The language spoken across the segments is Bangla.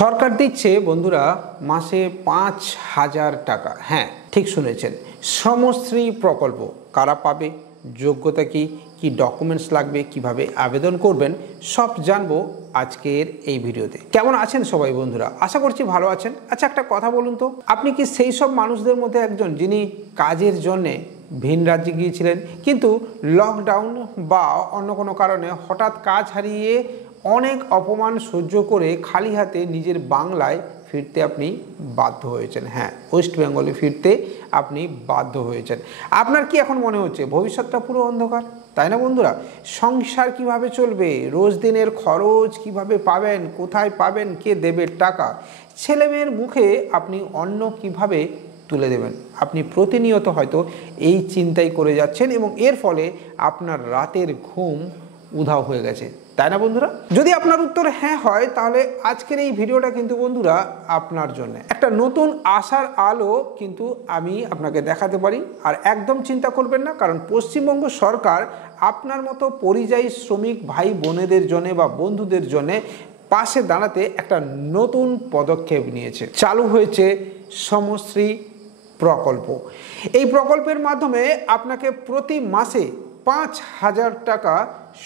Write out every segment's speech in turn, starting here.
সরকার দিচ্ছে বন্ধুরা মাসে ৫,০০০ টাকা। হ্যাঁ, ঠিক শুনেছেন, শ্রমশ্রী প্রকল্প। কারা পাবে, যোগ্যতা কি, কি ডকুমেন্টস লাগবে, কিভাবে আবেদন করবেন, সব জানবো আজকের এই ভিডিওতে। কেমন আছেন সবাই বন্ধুরা? আশা করছি ভালো আছেন। আচ্ছা, একটা কথা বলুন তো, আপনি কি সেই সব মানুষদের মধ্যে একজন যিনি কাজের জন্যে ভিন রাজ্যে গিয়েছিলেন, কিন্তু লকডাউন বা অন্য কোনো কারণে হঠাৎ কাজ হারিয়ে অনেক অপমান সহ্য করে খালি হাতে নিজের বাংলায় ফিরতে আপনি বাধ্য হয়েছেন? হ্যাঁ, ওয়েস্ট বেঙ্গলে ফিরতে আপনি বাধ্য হয়েছেন। আপনার কি এখন মনে হচ্ছে ভবিষ্যৎটা পুরো অন্ধকার, তাই না বন্ধুরা? সংসার কিভাবে চলবে, রোজ দিনের খরচ কিভাবে পাবেন, কোথায় পাবেন, কে দেবে টাকা, ছেলেমেয়ের মুখে আপনি অন্ন কিভাবে তুলে দেবেন? আপনি প্রতিনিয়ত হয়তো এই চিন্তাই করে যাচ্ছেন এবং এর ফলে আপনার রাতের ঘুম উধাও হয়ে গেছে, তাই না বন্ধুরা? যদি আপনার উত্তর হ্যাঁ হয়, তাহলে আজকের এই ভিডিওটা কিন্তু বন্ধুরা আপনার জন্য একটা নতুন আশার আলো কিন্তু আমি আপনাকে দেখাতে পারি। আর একদম চিন্তা করবেন না, কারণ পশ্চিমবঙ্গ সরকার আপনার মতো পরিযায়ী শ্রমিক ভাই বোনেদের জন্য বা বন্ধুদের জন্য পাশে দাঁড়াতে একটা নতুন পদক্ষেপ নিয়েছে। চালু হয়েছে শ্রমশ্রী প্রকল্প। এই প্রকল্পের মাধ্যমে আপনাকে প্রতি মাসে ৫,০০০ টাকা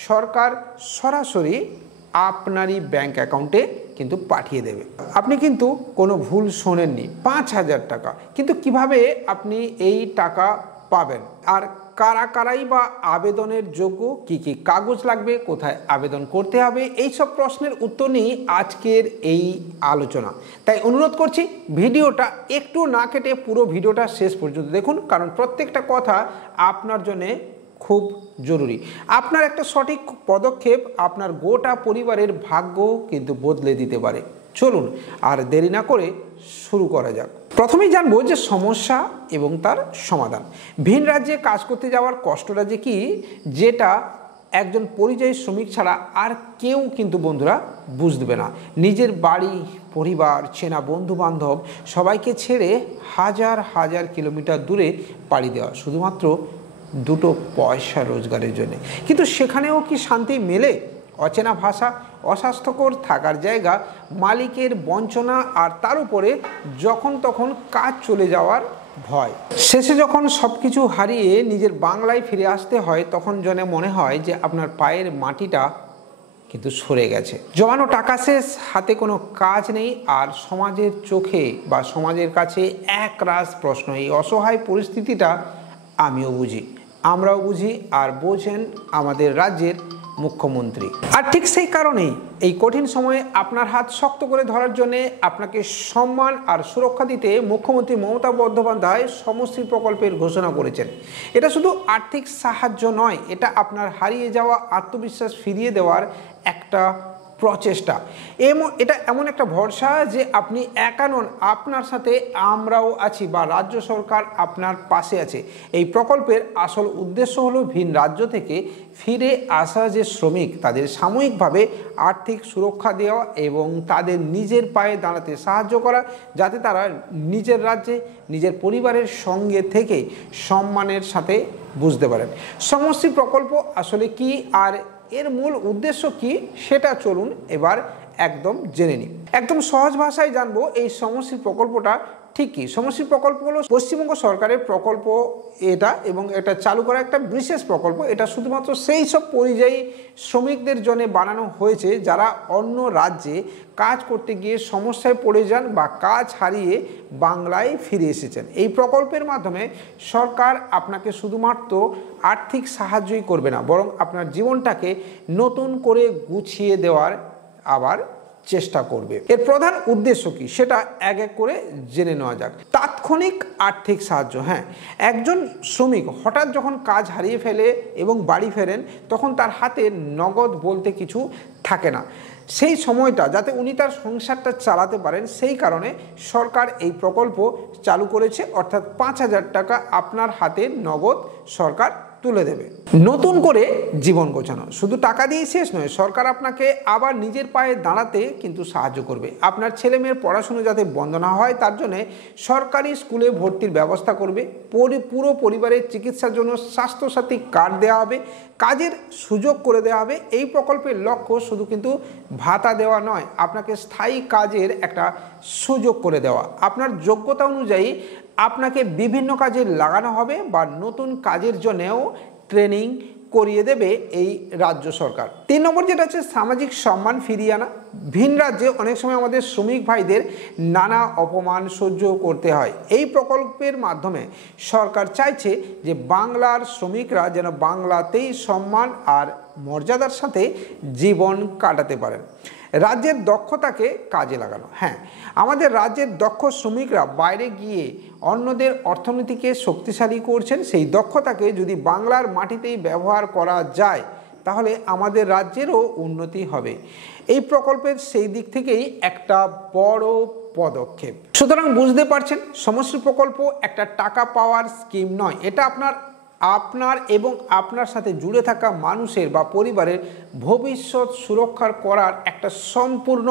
সরকার সরাসরি আপনারই ব্যাংক অ্যাকাউন্টে কিন্তু পাঠিয়ে দেবে। আপনি কিন্তু কোনো ভুল শোনেননি, ৫,০০০ টাকা। কিন্তু কিভাবে আপনি এই টাকা পাবেন, আর কারাই বা আবেদনের যোগ্য, কি কি কাগজ লাগবে, কোথায় আবেদন করতে হবে, এই সব প্রশ্নের উত্তর নিয়ে আজকের এই আলোচনা। তাই অনুরোধ করছি ভিডিওটা একটু না কেটে পুরো ভিডিওটা শেষ পর্যন্ত দেখুন, কারণ প্রত্যেকটা কথা আপনার জন্যে খুব জরুরি। আপনার একটা সঠিক পদক্ষেপ আপনার গোটা পরিবারের ভাগ্য কিন্তু বদলে দিতে পারে। চলুন আর দেরি না করে শুরু করা যাক। প্রথমেই জানবো যে সমস্যা এবং তার সমাধান। ভিন রাজ্যে কাজ করতে যাওয়ার কষ্টটা যে কি, যেটা একজন পরিযায়ী শ্রমিক ছাড়া আর কেউ কিন্তু বন্ধুরা বুঝবে না। নিজের বাড়ি, পরিবার, চেনা বন্ধু বান্ধব সবাইকে ছেড়ে হাজার হাজার কিলোমিটার দূরে পাড়ি দেওয়া, শুধুমাত্র দুটো পয়সা রোজগারের জন্য। কিন্তু সেখানেও কি শান্তি মেলে? অচেনা ভাষা, অস্বাস্থ্যকর থাকার জায়গা, মালিকের বঞ্চনা, আর তার উপরে যখন তখন কাজ চলে যাওয়ার ভয়। শেষে যখন সব কিছু হারিয়ে নিজের বাংলায় ফিরে আসতে হয়, তখন যেন মনে হয় যে আপনার পায়ের মাটিটা কিন্তু সরে গেছে। জমানো টাকা শেষ, হাতে কোনো কাজ নেই, আর সমাজের চোখে বা সমাজের কাছে একরাশ প্রশ্ন। এই অসহায় পরিস্থিতিটা আমিও বুঝি, আমরাও বুঝি, আর বোঝেন আমাদের রাজ্যের মুখ্যমন্ত্রী। আর ঠিক সেই কারণেই এই কঠিন সময়ে আপনার হাত শক্ত করে ধরার জন্য, আপনাকে সম্মান আর সুরক্ষা দিতে মুখ্যমন্ত্রী মমতা বন্দ্যোপাধ্যায় শ্রমশ্রী প্রকল্পের ঘোষণা করেছেন। এটা শুধু আর্থিক সাহায্য নয়, এটা আপনার হারিয়ে যাওয়া আত্মবিশ্বাস ফিরিয়ে দেওয়ার একটা প্রচেষ্টা। এটা এমন একটা ভরসা যে আপনি একা নন, আপনার সাথে আমরাও আছি, বা রাজ্য সরকার আপনার পাশে আছে। এই প্রকল্পের আসল উদ্দেশ্য হলো ভিন রাজ্য থেকে ফিরে আসা যে শ্রমিক, তাদের সাময়িকভাবে আর্থিক সুরক্ষা দেওয়া এবং তাদের নিজের পায়ে দাঁড়াতে সাহায্য করা, যাতে তারা নিজের রাজ্যে নিজের পরিবারের সঙ্গে থেকে সম্মানের সাথে বুঝতে পারেন শ্রমশ্রী প্রকল্প আসলে কি আর এর মূল উদ্দেশ্য কি, সেটা চলুন এবার একদম জেনে নিই। একদম সহজ ভাষায় জানবো এই শ্রমশ্রী প্রকল্পটা ঠিক কি। শ্রমশ্রী প্রকল্প হলো পশ্চিমবঙ্গ সরকারের প্রকল্প এটা, এবং এটা চালু করা একটা বিশেষ প্রকল্প। এটা শুধুমাত্র সেই সব পরিযায়ী শ্রমিকদের জন্য বানানো হয়েছে যারা অন্য রাজ্যে কাজ করতে গিয়ে সমস্যায় পড়ে যান বা কাজ হারিয়ে বাংলায় ফিরে এসেছেন। এই প্রকল্পের মাধ্যমে সরকার আপনাকে শুধুমাত্র আর্থিক সাহায্যই করবে না, বরং আপনার জীবনটাকে নতুন করে গুছিয়ে দেওয়ার আবার চেষ্টা করবে। এর প্রধান উদ্দেশ্য কি সেটা এক এক করে জেনে নেওয়া যাক। তাৎক্ষণিক আর্থিক সাহায্য। হ্যাঁ, একজন শ্রমিক হঠাৎ যখন কাজ হারিয়ে ফেলে এবং বাড়ি ফেরেন, তখন তার হাতে নগদ বলতে কিছু থাকে না। সেই সময়টা যাতে উনি তার সংসারটা চালাতে পারেন, সেই কারণে সরকার এই প্রকল্প চালু করেছে। অর্থাৎ ৫,০০০ টাকা আপনার হাতে নগদ সরকার তুলে দেবে। নতুন করে জীবন গোছানো, শুধু টাকা দিয়ে শেষ নয়, সরকার আপনাকে আবার নিজের পায়ে দাঁড়াতে কিন্তু সাহায্য করবে। আপনার ছেলে মেয়ের পড়াশুনো যাতে বন্ধ না হয় তার জন্য সরকারি স্কুলে ভর্তির ব্যবস্থা করবে। পুরো পরিবারের চিকিৎসার জন্য স্বাস্থ্যসাথী কার্ড দেওয়া হবে, কাজের সুযোগ করে দেওয়া হবে। এই প্রকল্পের লক্ষ্য শুধু কিন্তু ভাতা দেওয়া নয়, আপনাকে স্থায়ী কাজের একটা সুযোগ করে দেওয়া। আপনার যোগ্যতা অনুযায়ী আপনাকে বিভিন্ন কাজে লাগানো হবে বা নতুন কাজের জন্যও ট্রেনিং করিয়ে দেবে এই রাজ্য সরকার। 3 নম্বর যেটা হচ্ছে সামাজিক সম্মান ফিরিয়ে আনা। ভিন রাজ্যে অনেক সময় আমাদের শ্রমিক ভাইদের নানা অপমান সহ্য করতে হয়। এই প্রকল্পের মাধ্যমে সরকার চাইছে যে বাংলার শ্রমিকরা যেন বাংলাতেই সম্মান আর মর্যাদার সাথে জীবন কাটাতে পারেন। রাজ্যের দক্ষতাকে কাজে লাগানো। হ্যাঁ, আমাদের রাজ্যের দক্ষ শ্রমিকরা বাইরে গিয়ে অন্যদের অর্থনীতিকে শক্তিশালী করছেন। সেই দক্ষতাকে যদি বাংলার মাটিতেই ব্যবহার করা যায় তাহলে আমাদের রাজ্যেরও উন্নতি হবে। এই প্রকল্পের সেই দিক থেকেই একটা বড় পদক্ষেপ। সুতরাং বুঝতে পারছেন, সমশ্রী প্রকল্প একটা টাকা পাওয়ার স্কিম নয়, এটা আপনার এবং আপনার সাথে জুড়ে থাকা মানুষের বা পরিবারের ভবিষ্যৎ সুরক্ষা করার একটা সম্পূর্ণ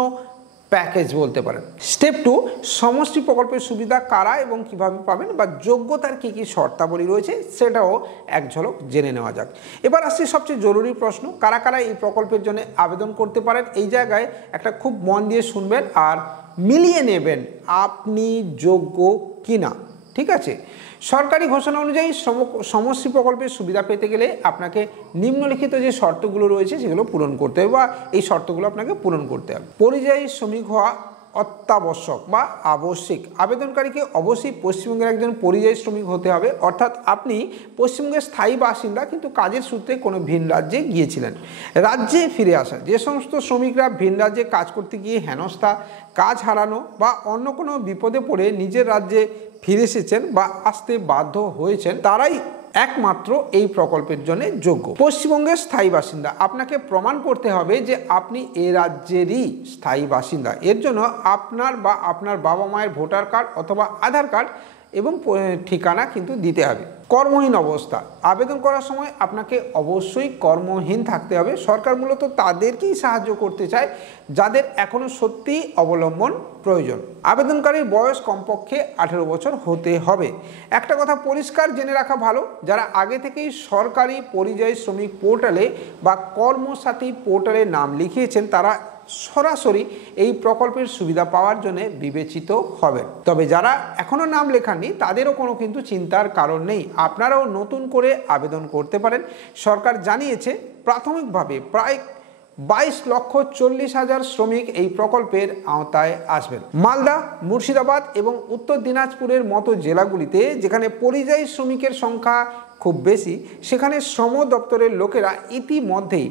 প্যাকেজ বলতে পারেন। স্টেপ 2, সমষ্টি প্রকল্পের সুবিধা কারা এবং কিভাবে পাবেন বা যোগ্যতার কি কি শর্তাবলী রয়েছে সেটাও এক ঝলক জেনে নেওয়া যাক। এবার আসছে সবচেয়ে জরুরি প্রশ্ন, কারা কারা এই প্রকল্পের জন্য আবেদন করতে পারেন। এই জায়গায় একটা খুব মন দিয়ে শুনবেন আর মিলিয়ে নেবেন আপনি যোগ্য কিনা। ঠিক আছে, সরকারি ঘোষণা অনুযায়ী সমষ্টি প্রকল্পের সুবিধা পেতে গেলে আপনাকে নিম্নলিখিত যে শর্তগুলো রয়েছে সেগুলো পূরণ করতে হবে বা এই শর্তগুলো আপনাকে পূরণ করতে হবে। পরিযায়ী শ্রমিক হওয়া অত্যাবশ্যক বা আবশ্যিক। আবেদনকারীকে অবশ্যই পশ্চিমবঙ্গের একজন পরিযায়ী শ্রমিক হতে হবে, অর্থাৎ আপনি পশ্চিমবঙ্গের স্থায়ী বাসিন্দা কিন্তু কাজের সূত্রে কোনো ভিন রাজ্যে গিয়েছিলেন। রাজ্যে ফিরে আসা, যে সমস্ত শ্রমিকরা ভিন রাজ্যে কাজ করতে গিয়ে হেনস্থা, কাজ হারানো বা অন্য কোনো বিপদে পড়ে নিজের রাজ্যে ফিরে এসেছেন বা আসতে বাধ্য হয়েছেন তারাই একমাত্র এই প্রকল্পের জন্য যোগ্য। পশ্চিমবঙ্গের স্থায়ী বাসিন্দা, আপনাকে প্রমাণ করতে হবে যে আপনি এ রাজ্যেরই স্থায়ী বাসিন্দা। এর জন্য আপনার বা আপনার বাবা মায়ের ভোটার কার্ড অথবা আধার কার্ড এবং ঠিকানা কিন্তু দিতে হবে। কর্মহীন অবস্থা, আবেদন করার সময় আপনাকে অবশ্যই কর্মহীন থাকতে হবে। সরকার মূলত তাদেরকেই সাহায্য করতে চায় যাদের এখনো সত্যিই অবলম্বন প্রয়োজন। আবেদনকারীর বয়স কমপক্ষে 18 বছর হতে হবে। একটা কথা পরিষ্কার জেনে রাখা ভালো, যারা আগে থেকেই সরকারি পরিযায়ী শ্রমিক পোর্টালে বা কর্মসাথী পোর্টালে নাম লিখিয়েছেন তারা সরাসরি এই প্রকল্পের সুবিধা পাওয়ার জন্য বিবেচিত হবেন। তবে যারা এখনো নাম লেখাননি তাদেরও কোনো কিন্তু চিন্তার কারণ নেই, আপনারাও নতুন করে আবেদন করতে পারেন। সরকার জানিয়েছে প্রাথমিকভাবে প্রায় 22,40,000 শ্রমিক এই প্রকল্পের আওতায় আসবেন। মালদা, মুর্শিদাবাদ এবং উত্তর দিনাজপুরের মতো জেলাগুলিতে যেখানে পরিযায়ী শ্রমিকের সংখ্যা খুব বেশি সেখানে শ্রম দপ্তরের লোকেরা ইতিমধ্যেই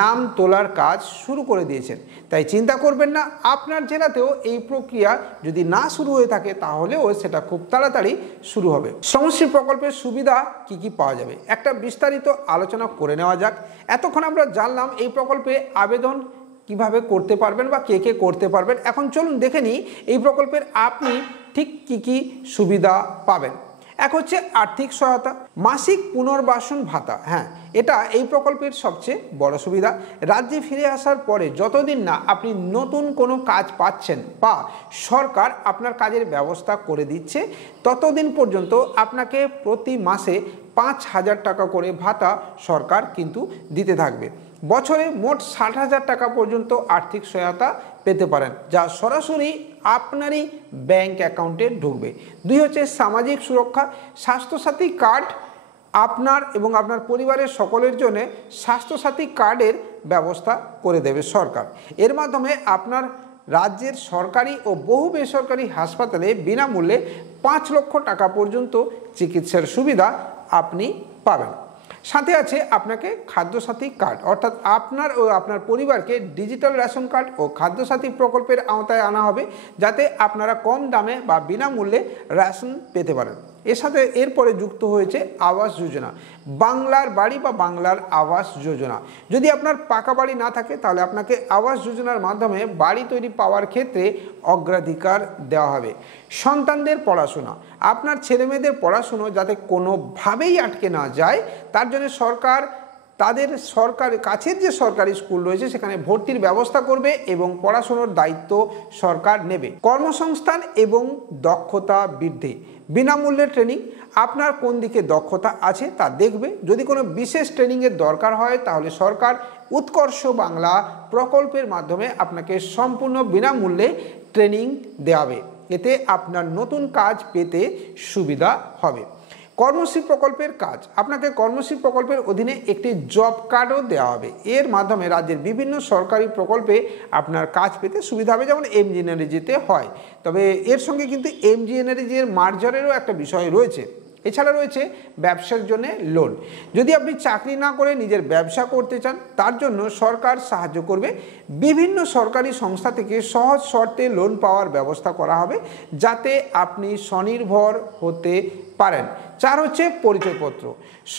নাম তোলার কাজ শুরু করে দিয়েছেন। তাই চিন্তা করবেন না, আপনার জেলাতেও এই প্রক্রিয়া যদি না শুরু হয়ে থাকে তাহলেও সেটা খুব তাড়াতাড়ি শুরু হবে। সমষ্টি প্রকল্পের সুবিধা কি কি পাওয়া যাবে একটা বিস্তারিত আলোচনা করে নেওয়া যাক। এতক্ষণ আমরা জানলাম এই প্রকল্পে আবেদন কিভাবে করতে পারবেন বা কে কে করতে পারবেন। এখন চলুন দেখে নিই এই প্রকল্পের আপনি ঠিক কি কি সুবিধা পাবেন। এক হচ্ছে আর্থিক সহায়তা, মাসিক পুনর্বাসন ভাতা। হ্যাঁ, এটা এই প্রকল্পের সবচেয়ে বড় সুবিধা। রাজ্যে ফিরে আসার পরে যতদিন না আপনি নতুন কোনো কাজ পাচ্ছেন বা সরকার আপনার কাজের ব্যবস্থা করে দিচ্ছে ততদিন পর্যন্ত আপনাকে প্রতি মাসে 5,000 টাকা করে ভাতা সরকার কিন্তু দিতে থাকবে। বছরে মোট 60,000 টাকা পর্যন্ত আর্থিক সহায়তা পেতে পারেন, যা সরাসরি আপনারই ব্যাংক অ্যাকাউন্টে ঢুকবে। 2 হচ্ছে সামাজিক সুরক্ষা, স্বাস্থ্যসাথী কার্ড আপনার এবং আপনার পরিবারের সকলের জন্য স্বাস্থ্যসাথী কার্ডের ব্যবস্থা করে দেবে সরকার। এর মাধ্যমে আপনার রাজ্যের সরকারি ও বহু বেসরকারি হাসপাতালে বিনামূল্যে 5 লক্ষ টাকা পর্যন্ত চিকিৎসার সুবিধা আপনি পাবেন। সাথে আছে আপনাকে খাদ্যসাথী কার্ড, অর্থাৎ আপনার ও আপনার পরিবারকে ডিজিটাল রেশন কার্ড ও খাদ্যসাথী প্রকল্পের আওতায় আনা হবে যাতে আপনারা কম দামে বা বিনামূল্যে রেশন পেতে পারেন। এর সাথে এরপরে যুক্ত হয়েছে আবাস যোজনা, বাংলার বাড়ি বা বাংলার আবাস যোজনা। যদি আপনার পাকা বাড়ি না থাকে তাহলে আপনাকে আবাস যোজনার মাধ্যমে বাড়ি তৈরি পাওয়ার ক্ষেত্রে অগ্রাধিকার দেওয়া হবে। সন্তানদের পড়াশোনা, আপনার ছেলেমেয়েদের পড়াশুনো যাতে কোনোভাবেই আটকে না যায় তার জন্য সরকার তাদের কাছের যে সরকারি স্কুল রয়েছে সেখানে ভর্তির ব্যবস্থা করবে এবং পড়াশোনার দায়িত্ব সরকার নেবে। কর্মসংস্থান এবং দক্ষতা বৃদ্ধি, বিনামূল্যে ট্রেনিং, আপনার কোন দিকে দক্ষতা আছে তা দেখবে। যদি কোনো বিশেষ ট্রেনিংয়ের দরকার হয় তাহলে সরকার উৎকর্ষ বাংলা প্রকল্পের মাধ্যমে আপনাকে সম্পূর্ণ বিনামূল্যে ট্রেনিং দেওয়াবে। এতে আপনার নতুন কাজ পেতে সুবিধা হবে। কর্মশ্রী প্রকল্পের কাজ, আপনাকে কর্মশ্রী প্রকল্পের অধীনে একটি জব কার্ডও দেওয়া হবে। এর মাধ্যমে রাজ্যের বিভিন্ন সরকারি প্রকল্পে আপনার কাজ পেতে সুবিধা হবে, যেমন এমজিএনআরইজিতে হয়। তবে এর সঙ্গে কিন্তু এমজিএনআরইজির মার্জারেরও একটা বিষয় রয়েছে। এছাড়া রয়েছে ব্যবসার জন্য লোন। যদি আপনি চাকরি না করে নিজের ব্যবসা করতে চান তার জন্য সরকার সাহায্য করবে। বিভিন্ন সরকারি সংস্থা থেকে সহজ শর্তে লোন পাওয়ার ব্যবস্থা করা হবে যাতে আপনি স্বনির্ভর হতে পারেন। 4 হচ্ছে পরিচয়পত্র,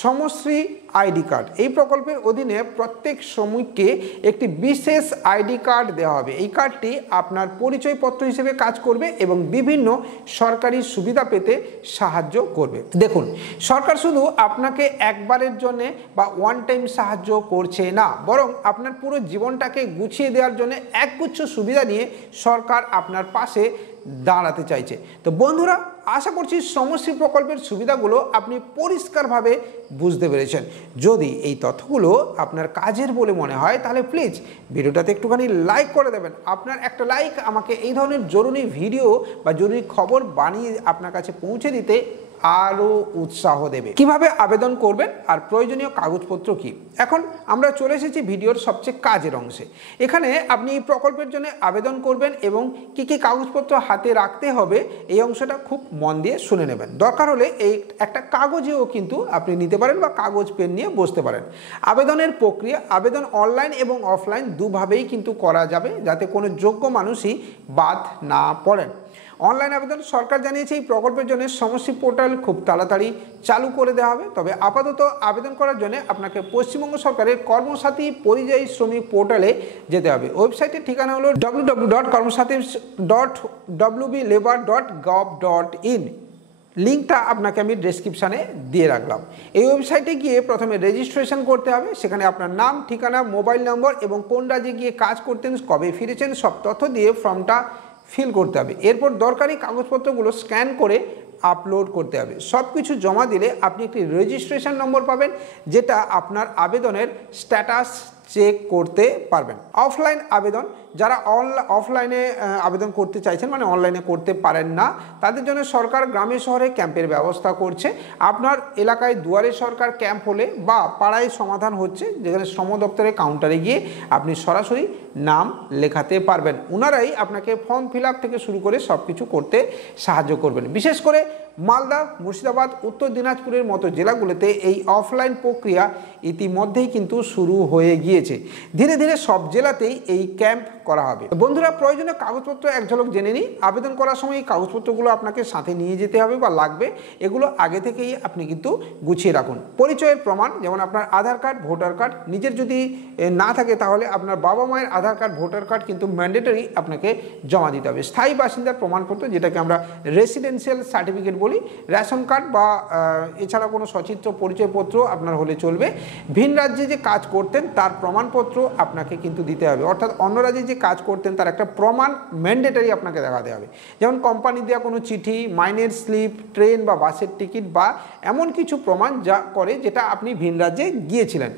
সমশ্রী আইডি কার্ড। এই প্রকল্পের অধীনে প্রত্যেক শ্রমিককে একটি বিশেষ আইডি কার্ড দেওয়া হবে। এই কার্ডটি আপনার পরিচয়পত্র হিসেবে কাজ করবে এবং বিভিন্ন সরকারি সুবিধা পেতে সাহায্য করবে। দেখুন, সরকার শুধু আপনাকে একবারের জন্য বা ওয়ান টাইম সাহায্য করছে না, বরং আপনার পুরো জীবনটাকে গুছিয়ে দেওয়ার জন্য একগুচ্ছ সুবিধা নিয়ে সরকার আপনার পাশে দাঁড়াতে চাইছে। তো বন্ধুরা, আশা করছি সমশ্রী প্রকল্পের সুবিধাগুলো আপনি পরিষ্কারভাবে বুঝতে পেরেছেন। যদি এই তথ্যগুলো আপনার কাজের বলে মনে হয় তাহলে প্লিজ ভিডিওটাতে একটুখানি লাইক করে দেবেন। আপনার একটা লাইক আমাকে এই ধরনের জরুরি ভিডিও বা জরুরি খবর বানিয়ে আপনার কাছে পৌঁছে দিতে আরও উৎসাহ দেবে। কিভাবে আবেদন করবেন আর প্রয়োজনীয় কাগজপত্র কি, এখন আমরা চলে এসেছি ভিডিওর সবচেয়ে কাজের অংশে। এখানে আপনি এই প্রকল্পের জন্য আবেদন করবেন এবং কি কি কাগজপত্র হাতে রাখতে হবে এই অংশটা খুব মন দিয়ে শুনে নেবেন। দরকার হলে এই একটা কাগজেও কিন্তু আপনি নিতে পারেন বা কাগজ পেন নিয়ে বসতে পারেন। আবেদনের প্রক্রিয়া, আবেদন অনলাইন এবং অফলাইন দুভাবেই কিন্তু করা যাবে যাতে কোনো যোগ্য মানুষই বাদ না পড়েন। অনলাইন আবেদন, সরকার জানিয়েছে এই প্রকল্পের জন্য সমশ্রী পোর্টাল খুব তাড়াতাড়ি চালু করে দেওয়া হবে। তবে আপাতত আবেদন করার জন্য আপনাকে পশ্চিমবঙ্গ সরকারের কর্মসাথী পরিযায়ী শ্রমিক পোর্টালে যেতে হবে। ওয়েবসাইটের ঠিকানা হলো www.karmasati.wblabor.gov.in। লিঙ্কটা আপনাকে আমি ডেসক্রিপশানে দিয়ে রাখলাম। এই ওয়েবসাইটে গিয়ে প্রথমে রেজিস্ট্রেশন করতে হবে। সেখানে আপনার নাম, ঠিকানা, মোবাইল নম্বর এবং কোন রাজ্যে গিয়ে কাজ করতেন, কবে ফিরেছেন সব তথ্য দিয়ে ফর্মটা ফিল করতে হবে। এরপর দরকারি কাগজপত্রগুলো স্ক্যান করে আপলোড করতে হবে। সব কিছু জমা দিলে আপনি একটি রেজিস্ট্রেশন নম্বর পাবেন যেটা আপনার আবেদনের স্ট্যাটাস চেক করতে পারবেন। অফলাইন আবেদন, যারা অফলাইনে আবেদন করতে চাইছেন মানে অনলাইনে করতে পারেন না তাদের জন্য সরকার গ্রামে শহরে ক্যাম্পের ব্যবস্থা করছে। আপনার এলাকায় দুয়ারে সরকার ক্যাম্প হলে বা পাড়ায় সমাধান হচ্ছে যেখানে শ্রম দপ্তরের কাউন্টারে গিয়ে আপনি সরাসরি নাম লেখাতে পারবেন। ওনারাই আপনাকে ফর্ম ফিল আপ থেকে শুরু করে সব কিছু করতে সাহায্য করবেন। বিশেষ করে মালদা, মুর্শিদাবাদ, উত্তর দিনাজপুরের মতো জেলাগুলোতে এই অফলাইন প্রক্রিয়া ইতিমধ্যেই কিন্তু শুরু হয়ে গিয়েছে। ধীরে ধীরে সব জেলাতেই এই ক্যাম্প করা হবে। বন্ধুরা, প্রয়োজনীয় কাগজপত্র এক ঝলক জেনে নিই। আবেদন করার সময় এই কাগজপত্রগুলো আপনাকে সাথে নিয়ে যেতে হবে বা লাগবে। এগুলো আগে থেকেই আপনি কিন্তু গুছিয়ে রাখুন। পরিচয়ের প্রমাণ, যেমন আপনার আধার কার্ড, ভোটার কার্ড, নিজের যদি না থাকে তাহলে আপনার বাবা মায়ের আধার কার্ড, ভোটার কার্ড কিন্তু ম্যান্ডেটরি আপনাকে জমা দিতে হবে। স্থায়ী বাসিন্দার প্রমাণপত্র, যেটাকে আমরা রেসিডেন্সিয়াল সার্টিফিকেট বলি, রেশন কার্ড বা এছাড়া কোনো সচিত্র পরিচয়পত্র আপনার হলে চলবে। ভিন রাজ্যে যে কাজ করতেন তার প্রমাণপত্র আপনাকে কিন্তু দিতে হবে, অর্থাৎ অন্য রাজ্যে যে কাজ করতেন তার একটা প্রমাণ ম্যান্ডেটরি আপনাকে দেখাতে হবে। যেমন কোম্পানি দেওয়া কোনো চিঠি, মাইনের স্লিপ, ট্রেন বা বাসের টিকিট বা এমন কিছু প্রমাণ যা করে যেটা আপনি ভিন রাজ্যে গিয়েছিলেন।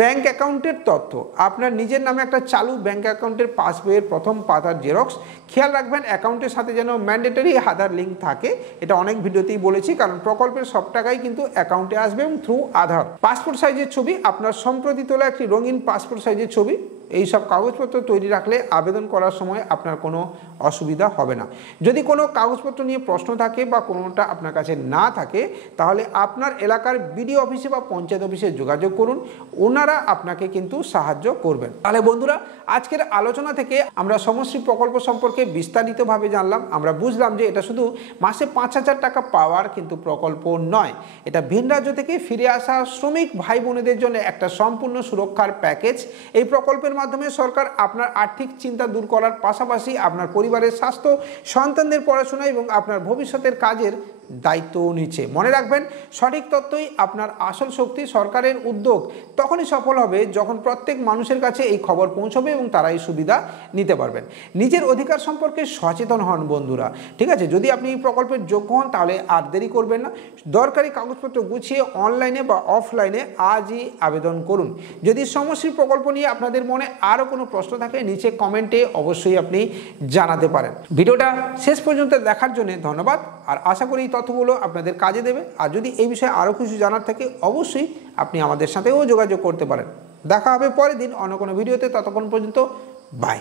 ব্যাংক অ্যাকাউন্টের তথ্য, আপনার নিজের নামে একটা চালু ব্যাংক অ্যাকাউন্টের পাসবইয়ের প্রথম পাতার জেরক্স। খেয়াল রাখবেন অ্যাকাউন্টের সাথে যেন ম্যান্ডেটরি আধার লিঙ্ক থাকে। এটা অনেক ভিডিওতেই বলেছি, কারণ প্রকল্পের সব টাকাই কিন্তু অ্যাকাউন্টে আসবে এবং থ্রু আধার। পাসপোর্ট সাইজের ছবি, আপনার সম্প্রতি তোলা একটি রঙিন পাসপোর্ট সাইজের ছবি। এই সব কাগজপত্র তৈরি রাখলে আবেদন করার সময় আপনার কোনো অসুবিধা হবে না। যদি কোনো কাগজপত্র নিয়ে প্রশ্ন থাকে বা কোনোটা আপনার কাছে না থাকে তাহলে আপনার এলাকার বিডিও অফিসে বা পঞ্চায়েত অফিসে যোগাযোগ করুন, ওনারা আপনাকে কিন্তু সাহায্য করবেন। তাহলে বন্ধুরা, আজকের আলোচনা থেকে আমরা সমশ্রী প্রকল্প সম্পর্কে বিস্তারিতভাবে জানলাম। আমরা বুঝলাম যে এটা শুধু মাসে 5,000 টাকা পাওয়ার কিন্তু প্রকল্প নয়, এটা ভিন রাজ্য থেকে ফিরে আসা শ্রমিক ভাই বোনেদের জন্য একটা সম্পূর্ণ সুরক্ষার প্যাকেজ। এই প্রকল্পের মাধ্যমে সরকার আপনার আর্থিক চিন্তা দূর করার পাশাপাশি আপনার পরিবারের স্বাস্থ্য, সন্তানদের পড়াশোনা এবং আপনার ভবিষ্যতের কাজের দায়িত্বও নিচ্ছে। মনে রাখবেন, সঠিক তথ্যই আপনার আসল শক্তি। সরকারের উদ্যোগ তখনই সফল হবে যখন প্রত্যেক মানুষের কাছে এই খবর পৌঁছবে এবং তারা এই সুবিধা নিতে পারবেন। নিজের অধিকার সম্পর্কে সচেতন হন বন্ধুরা, ঠিক আছে? যদি আপনি এই প্রকল্পের যোগ্য হন তাহলে আর দেরি করবেন না, দরকারি কাগজপত্র গুছিয়ে অনলাইনে বা অফলাইনে আজই আবেদন করুন। যদি সমশ্রী প্রকল্প নিয়ে আপনাদের মনে আরও কোনো প্রশ্ন থাকে নিচে কমেন্টে অবশ্যই আপনি জানাতে পারেন। ভিডিওটা শেষ পর্যন্ত দেখার জন্য ধন্যবাদ, আর আশা করি এই তথ্যগুলো আপনাদের কাজে দেবে। আর যদি এই বিষয়ে আরও কিছু জানার থাকে অবশ্যই আপনি আমাদের সাথেও যোগাযোগ করতে পারেন। দেখা হবে পরের দিন অন্য কোনো ভিডিওতে, ততক্ষণ পর্যন্ত বাই।